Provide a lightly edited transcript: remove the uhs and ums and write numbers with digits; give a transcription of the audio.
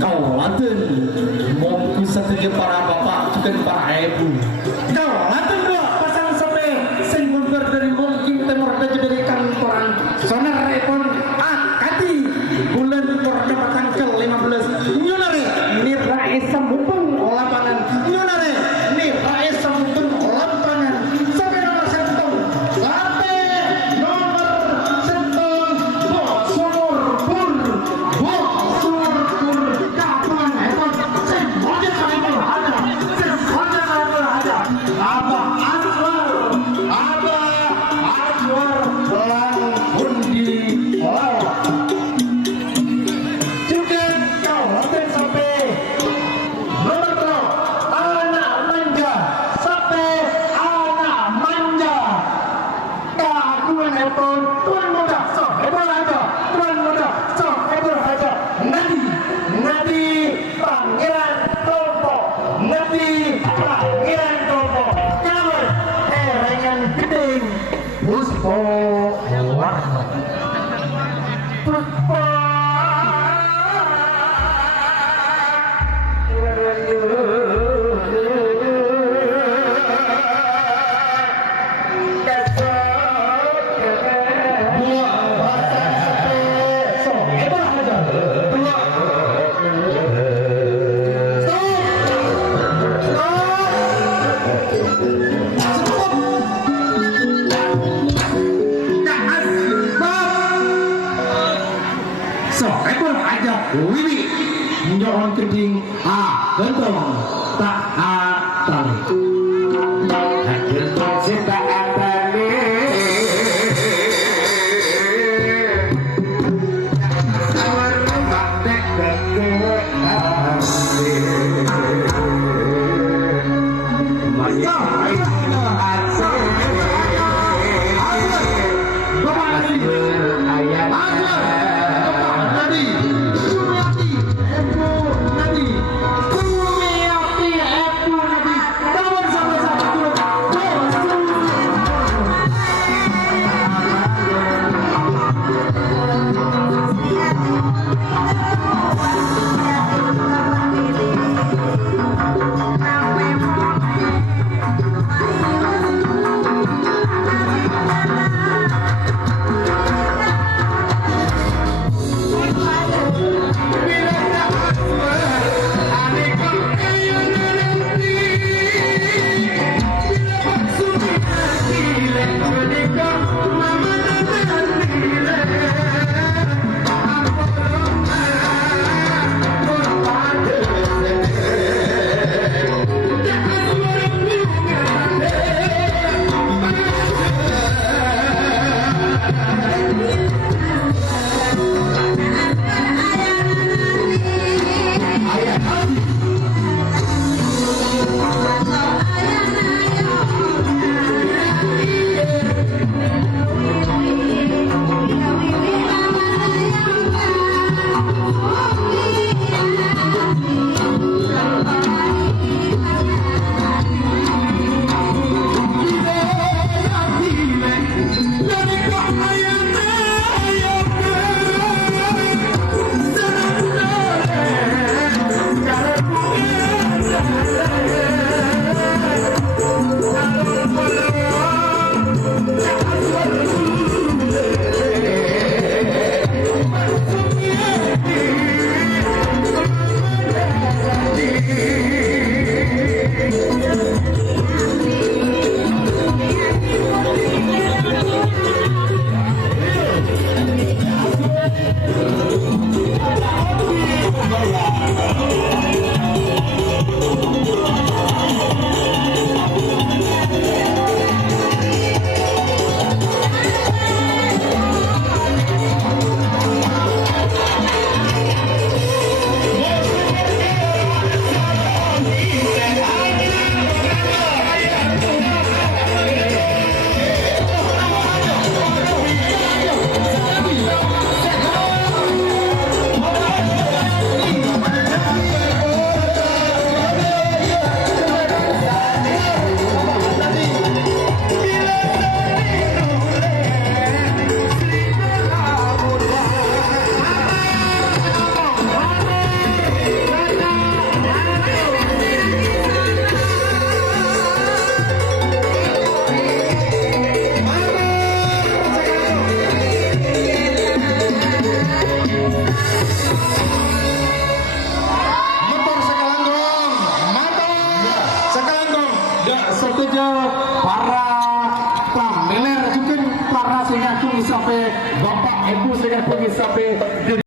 Kaulaten mongku setuju para bapak juga para ibu. Kaulaten dua pasang sampai sing mundur dari mungkin temur dan dari kantoran sonar repon akati bulan perdapatan ke-15 nyonare nira sambung lapangan nyonare nira sambung lapangan sampai nomor sentong bos sumur pur kapan hebat semuanya saya ada apa Anwar langsung di juga kau hampir sampai nomor pro anak manja sampai anak manja keagungan hebat tuan muda so hebat aja tuan muda so hebat aja Nadi Pangeran Kelompok kawan erengan gedeng Puspo Warno Puspo Wiwi nyoon keding gentong tak tali gentong cinta tali saja para pamiler juga para sehingga isape bapak ibu sehingga isape